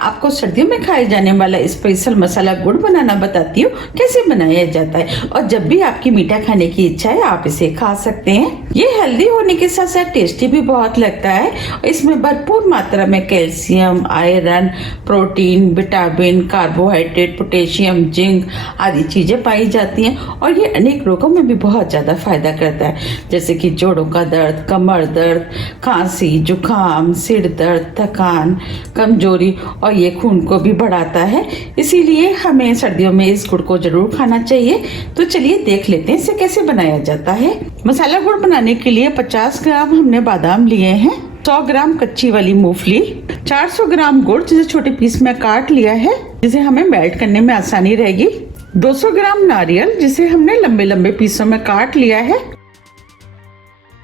आपको सर्दियों में खाए जाने वाला स्पेशल मसाला गुड़ बनाना बताती हूँ कैसे बनाया जाता है। और जब भी आपकी मीठा खाने की इच्छा है आप इसे खा सकते हैं। ये हेल्दी होने के साथ साथ टेस्टी भी बहुत लगता है। इसमें भरपूर मात्रा में calcium, iron, protein, vitamin, carbohydrate, potassium, zinc आदि चीजें पाई जाती हैं और ये अनेक रोगों में भी बहुत ज्यादा फायदा करता है, जैसे कि जोड़ों का दर्द, कमर दर्द, खांसी, जुकाम, सिर दर्द, थकान, कमजोरी और ये खून को भी बढ़ाता है। इसीलिए हमें सर्दियों में इस गुड़ को जरूर खाना चाहिए। तो चलिए देख लेते हैं इसे कैसे बनाया जाता है। मसाला गुड़ बनाने के लिए 50 ग्राम हमने बादाम लिए हैं, 100 ग्राम कच्ची वाली मूंगफली, 400 ग्राम गुड़ जिसे छोटे पीस में काट लिया है जिसे हमें मेल्ट करने में आसानी रहेगी, 200 ग्राम नारियल जिसे हमने लंबे लंबे पीसों में काट लिया है,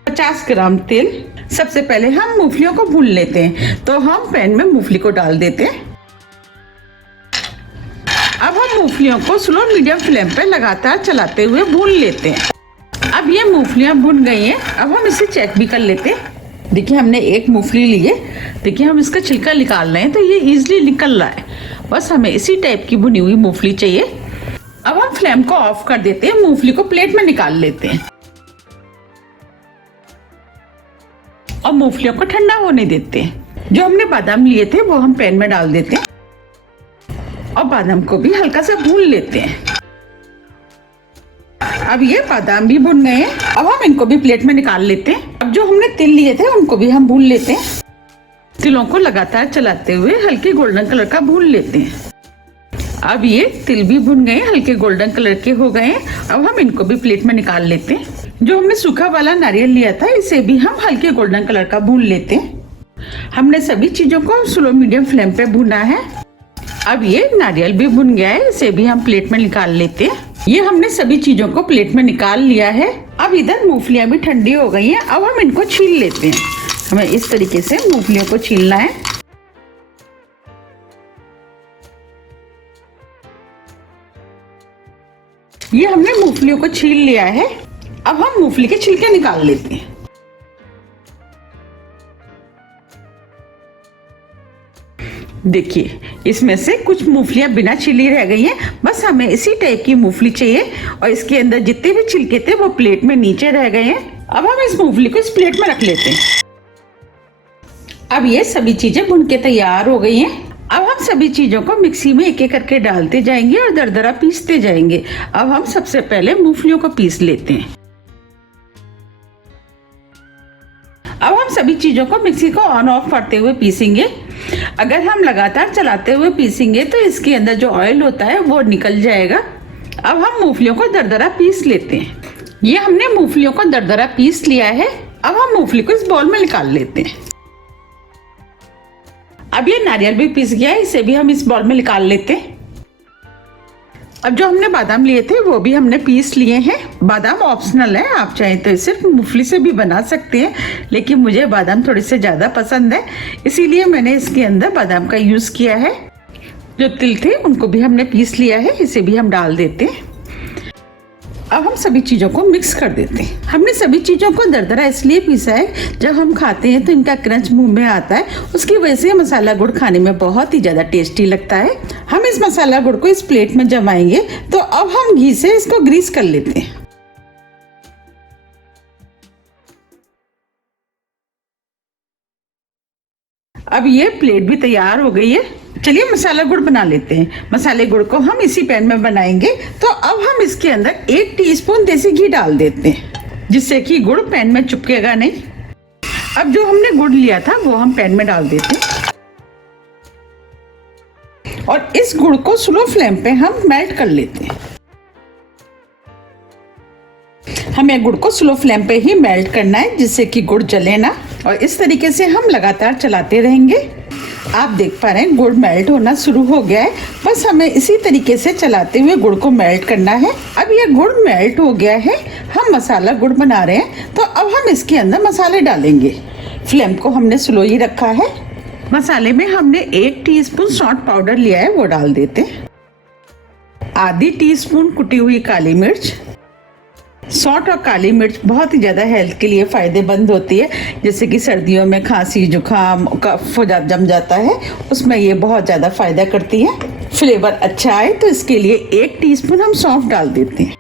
50 ग्राम तेल। सबसे पहले हम मूंगफलियों को भून लेते हैं। तो हम पैन में मूंगफली को डाल देते हैं। अब हम मूंगफलियों को स्लो मीडियम फ्लेम पे लगातार चलाते हुए भून लेते हैं। अब ये मूंगफलियां भुन गई हैं। अब हम इसे चेक भी कर लेते हैं। देखिए हमने एक मूंगफली ली है। देखिए हम इसका छिलका निकाल रहे हैं तो ये इजीली निकल रहा है। बस हमें इसी टाइप की भुनी हुई मूंगफली चाहिए। अब हम फ्लेम को ऑफ कर देते हैं, मूंगफली को प्लेट में निकाल लेते हैं और मूंगफलियों को ठंडा होने देते हैं। जो हमने बादाम लिए थे वो हम पैन में डाल देते हैं और बादाम को भी हल्का सा भून लेते हैं। अब ये बादाम भी भुन गए हैं। अब हम इनको भी प्लेट में निकाल लेते हैं। अब जो हमने तिल लिए थे उनको भी हम भून लेते हैं। तिलों को लगातार चलाते हुए हल्के गोल्डन कलर का भून लेते हैं। अब ये तिल भी भुन गए, हल्के गोल्डन कलर के हो गए हैं। अब हम इनको भी प्लेट में निकाल लेते हैं। जो हमने सूखा वाला नारियल लिया था इसे भी हम हल्के गोल्डन कलर का भून लेते हैं। हमने सभी चीजों को स्लो मीडियम फ्लेम पे भुना है। अब ये नारियल भी भुन गया है, इसे भी हम प्लेट में निकाल लेते हैं। ये हमने सभी चीजों को प्लेट में निकाल लिया है। अब इधर मूंगफलियां भी ठंडी हो गई हैं। अब हम इनको छील लेते हैं। हमें इस तरीके से मूंगफलियों को छीलना है। ये हमने मूंगफलियों को छील लिया है। अब हम मूंगफली के छिलके निकाल लेते हैं। देखिए इसमें से कुछ मूंगफलियां बिना छिली रह गई हैं। बस हमें इसी टाइप की मूंगफली चाहिए और इसके अंदर जितने भी छिलके थे वो प्लेट में नीचे रह गए हैं। अब हम इस मूंगफली को इस प्लेट में रख लेते हैं। अब ये सभी चीजें भुन के तैयार हो गई हैं। अब हम सभी चीजों को मिक्सी में एक एक करके डालते जाएंगे और दरदरा पीसते जाएंगे। अब हम सबसे पहले मूंगफलियों को पीस लेते हैं। अब हम सभी चीजों को मिक्सी को ऑन ऑफ करते हुए पीसेंगे। अगर हम लगातार चलाते हुए पीसेंगे तो इसके अंदर जो ऑयल होता है वो निकल जाएगा। अब हम मूंगफलियों को दरदरा पीस लेते हैं। ये हमने मूंगफलियों को दरदरा पीस लिया है। अब हम मूंगफली को इस बाउल में निकाल लेते हैं। अब ये नारियल भी पीस गया है, इसे भी हम इस बाउल में निकाल लेते हैं। अब जो हमने बादाम लिए थे वो भी हमने पीस लिए हैं। बादाम ऑप्शनल है, आप चाहें तो सिर्फ मूंगफली से भी बना सकते हैं, लेकिन मुझे बादाम थोड़े से ज़्यादा पसंद है इसीलिए मैंने इसके अंदर बादाम का यूज़ किया है। जो तिल थे उनको भी हमने पीस लिया है, इसे भी हम डाल देते हैं। अब हम सभी चीज़ों को मिक्स कर देते हैं। हमने सभी चीज़ों को दरदरा इसलिए पीसा है, जब हम खाते हैं तो इनका क्रंच मुंह में आता है, उसकी वजह से मसाला गुड़ खाने में बहुत ही ज़्यादा टेस्टी लगता है। हम इस मसाला गुड़ को इस प्लेट में जमाएंगे। तो अब हम घी से इसको ग्रीस कर लेते हैं। अब ये प्लेट भी तैयार हो गई है। चलिए मसाला गुड़ बना लेते हैं। मसाले गुड़ को हम इसी पैन में बनाएंगे। तो अब हम इसके अंदर 1 टीस्पून देसी घी डाल देते हैं, जिससे कि गुड़ पैन में चिपकेगा नहीं। अब जो हमने गुड़ लिया था वो हम पैन में डाल देते हैं और इस गुड़ को स्लो फ्लेम पे हम मेल्ट कर लेते हैं। हमें गुड़ को स्लो फ्लेम पे ही मेल्ट करना है, जिससे कि गुड़ जले ना। और इस तरीके से हम लगातार चलाते रहेंगे। आप देख पा रहे हैं गुड़ मेल्ट होना शुरू हो गया है। बस हमें इसी तरीके से चलाते हुए गुड़ को मेल्ट करना है। अब ये गुड़ मेल्ट हो गया है। हम मसाला गुड़ बना रहे हैं, तो अब हम इसके अंदर मसाले डालेंगे। फ्लेम को हमने स्लो ही रखा है। मसाले में हमने 1 टीस्पून सौंठ पाउडर लिया है, वो डाल देते हैं। आधी टीस्पून कुटी हुई काली मिर्च, सौंठ और काली मिर्च बहुत ही ज़्यादा हेल्थ के लिए फ़ायदेमंद होती है। जैसे कि सर्दियों में खांसी जुकाम कफ जम जाता है, उसमें ये बहुत ज़्यादा फ़ायदा करती है। फ्लेवर अच्छा आए तो इसके लिए 1 टीस्पून हम सौंफ डाल देते हैं।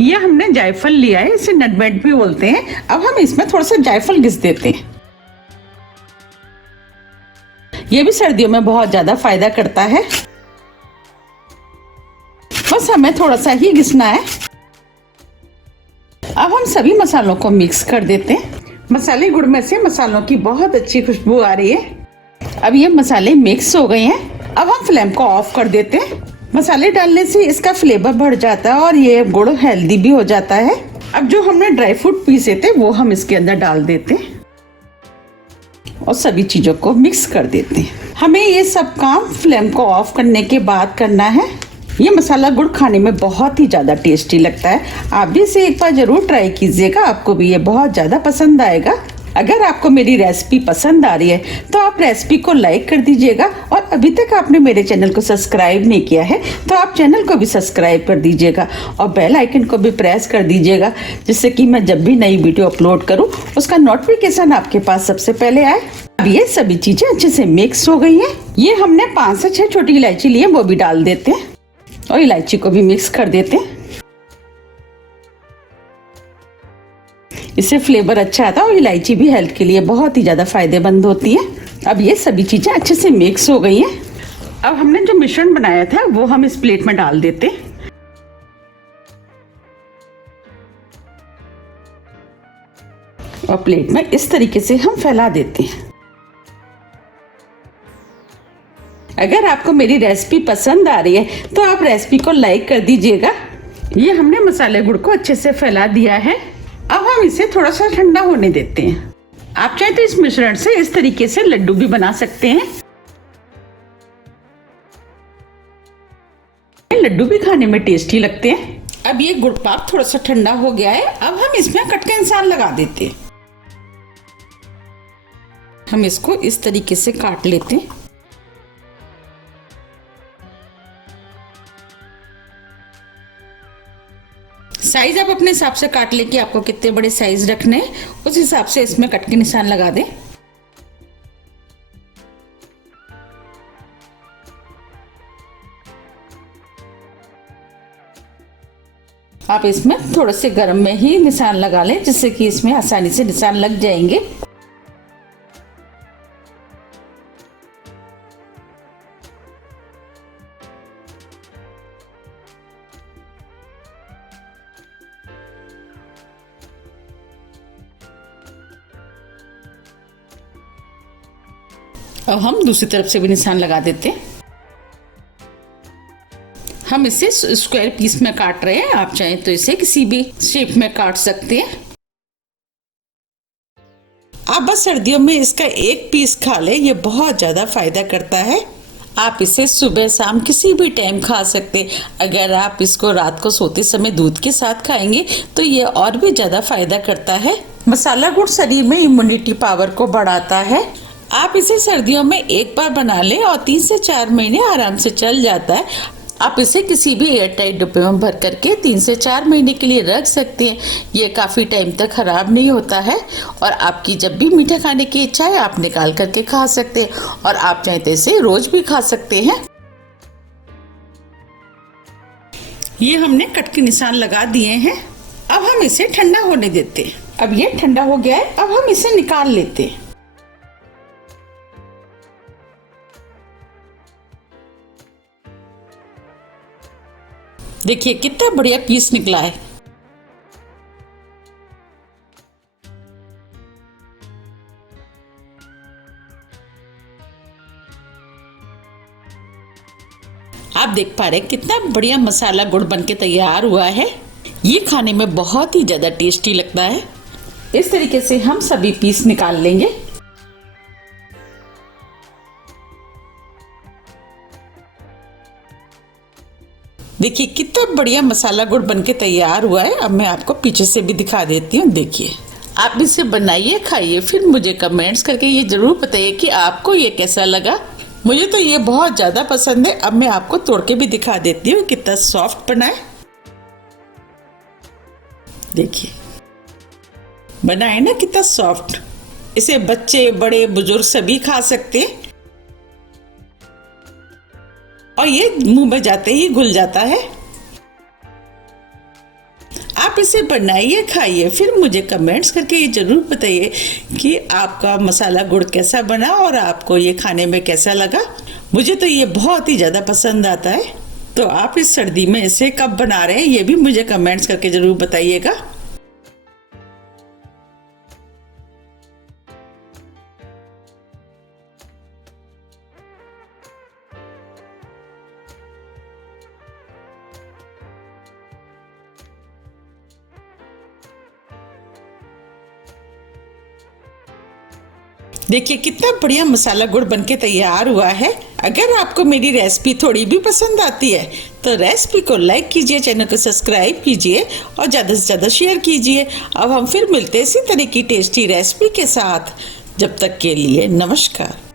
ये हमने जायफल लिया है, इसे नटमेग भी बोलते हैं। अब हम इसमें थोड़ा सा जायफल घिस देते हैं। ये भी सर्दियों में बहुत ज़्यादा फ़ायदा करता है। बस हमें थोड़ा सा ही घिसना है। अब हम सभी मसालों को मिक्स कर देते हैं। मसाले गुड़ में से मसालों की बहुत अच्छी खुशबू आ रही है। अब ये मसाले मिक्स हो गए हैं। अब हम फ्लेम को ऑफ कर देते हैं। मसाले डालने से इसका फ्लेवर बढ़ जाता है और ये गुड़ हेल्दी भी हो जाता है। अब जो हमने ड्राई फ्रूट पीसे थे वो हम इसके अंदर डाल देते हैं और सभी चीज़ों को मिक्स कर देते हैं। हमें ये सब काम फ्लेम को ऑफ करने के बाद करना है। ये मसाला गुड़ खाने में बहुत ही ज़्यादा टेस्टी लगता है। आप भी इसे एक बार ज़रूर ट्राई कीजिएगा, आपको भी ये बहुत ज़्यादा पसंद आएगा। अगर आपको मेरी रेसिपी पसंद आ रही है तो आप रेसिपी को लाइक कर दीजिएगा, और अभी तक आपने मेरे चैनल को सब्सक्राइब नहीं किया है तो आप चैनल को भी सब्सक्राइब कर दीजिएगा और बेल आइकन को भी प्रेस कर दीजिएगा, जिससे कि मैं जब भी नई वीडियो अपलोड करूं उसका नोटिफिकेशन आपके पास सबसे पहले आए। अब ये सभी चीज़ें अच्छे से मिक्स हो गई हैं। ये हमने 5 से 6 छोटी इलायची लिए, वो भी डाल देते हैं और इलायची को भी मिक्स कर देते हैं। इससे फ्लेवर अच्छा आता है और इलायची भी हेल्थ के लिए बहुत ही ज़्यादा फायदेमंद होती है। अब ये सभी चीज़ें अच्छे से मिक्स हो गई हैं। अब हमने जो मिश्रण बनाया था वो हम इस प्लेट में डाल देते हैं और प्लेट में इस तरीके से हम फैला देते हैं। अगर आपको मेरी रेसिपी पसंद आ रही है तो आप रेसिपी को लाइक कर दीजिएगा। ये हमने मसाले गुड़ को अच्छे से फैला दिया है। अब हम इसे थोड़ा सा ठंडा होने देते हैं। आप चाहे तो इस मिश्रण से इस तरीके से लड्डू भी बना सकते हैं। लड्डू भी खाने में टेस्टी लगते हैं। अब ये गुड़ पाक थोड़ा सा ठंडा हो गया है। अब हम इसमें कट का निशान लगा देते हैं। हम इसको इस तरीके से काट लेते हैं। साइज आप अपने हिसाब से काट ले कि आपको कितने बड़े साइज रखने हैं, उस हिसाब से इसमें कट के निशान लगा दें। आप इसमें थोड़े से गर्म में ही निशान लगा लें, जिससे कि इसमें आसानी से निशान लग जाएंगे। अब हम दूसरी तरफ से भी निशान लगा देते हैं। हम इसे स्क्वायर पीस में काट रहे हैं। आप चाहें तो इसे किसी भी शेप में काट सकते हैं। आप बस सर्दियों में इसका एक पीस खा लें, ये बहुत ज़्यादा फायदा करता है। आप इसे सुबह शाम किसी भी टाइम खा सकते हैं। अगर आप इसको रात को सोते समय दूध के साथ खाएंगे तो ये और भी ज़्यादा फायदा करता है। मसाला गुड़ शरीर में इम्यूनिटी पावर को बढ़ाता है। आप इसे सर्दियों में एक बार बना लें और 3 से 4 महीने आराम से चल जाता है। आप इसे किसी भी एयरटाइट डिब्बे में भर करके 3 से 4 महीने के लिए रख सकते हैं। ये काफ़ी टाइम तक खराब नहीं होता है और आपकी जब भी मीठा खाने की इच्छा है आप निकाल करके खा सकते हैं, और आप चाहें तो इसे रोज भी खा सकते हैं। ये हमने कट के निशान लगा दिए हैं। अब हम इसे ठंडा होने देते हैं। अब ये ठंडा हो गया है। अब हम इसे निकाल लेते हैं। देखिए कितना बढ़िया पीस निकला है। आप देख पा रहे हैं कितना बढ़िया मसाला गुड़ बनके तैयार हुआ है। ये खाने में बहुत ही ज्यादा टेस्टी लगता है। इस तरीके से हम सभी पीस निकाल लेंगे। देखिए कितना बढ़िया मसाला गुड़ बनके तैयार हुआ है। अब मैं आपको पीछे से भी दिखा देती हूँ। देखिए आप इसे बनाइए, खाइए, फिर मुझे कमेंट्स करके ये जरूर बताइए कि आपको ये कैसा लगा। मुझे तो ये बहुत ज़्यादा पसंद है। अब मैं आपको तोड़ के भी दिखा देती हूँ कितना सॉफ्ट बना है। देखिए बना है ना कितना सॉफ्ट। इसे बच्चे बड़े बुजुर्ग सभी खा सकते हैं और ये मुंह में जाते ही घुल जाता है। आप इसे बनाइए, खाइए, फिर मुझे कमेंट्स करके ये जरूर बताइए कि आपका मसाला गुड़ कैसा बना और आपको ये खाने में कैसा लगा। मुझे तो ये बहुत ही ज़्यादा पसंद आता है। तो आप इस सर्दी में इसे कब बना रहे हैं ये भी मुझे कमेंट्स करके जरूर बताइएगा। देखिए कितना बढ़िया मसाला गुड़ बनके तैयार हुआ है। अगर आपको मेरी रेसिपी थोड़ी भी पसंद आती है तो रेसिपी को लाइक कीजिए, चैनल को सब्सक्राइब कीजिए और ज़्यादा से ज़्यादा शेयर कीजिए। अब हम फिर मिलते हैं इसी तरह की टेस्टी रेसिपी के साथ। जब तक के लिए नमस्कार।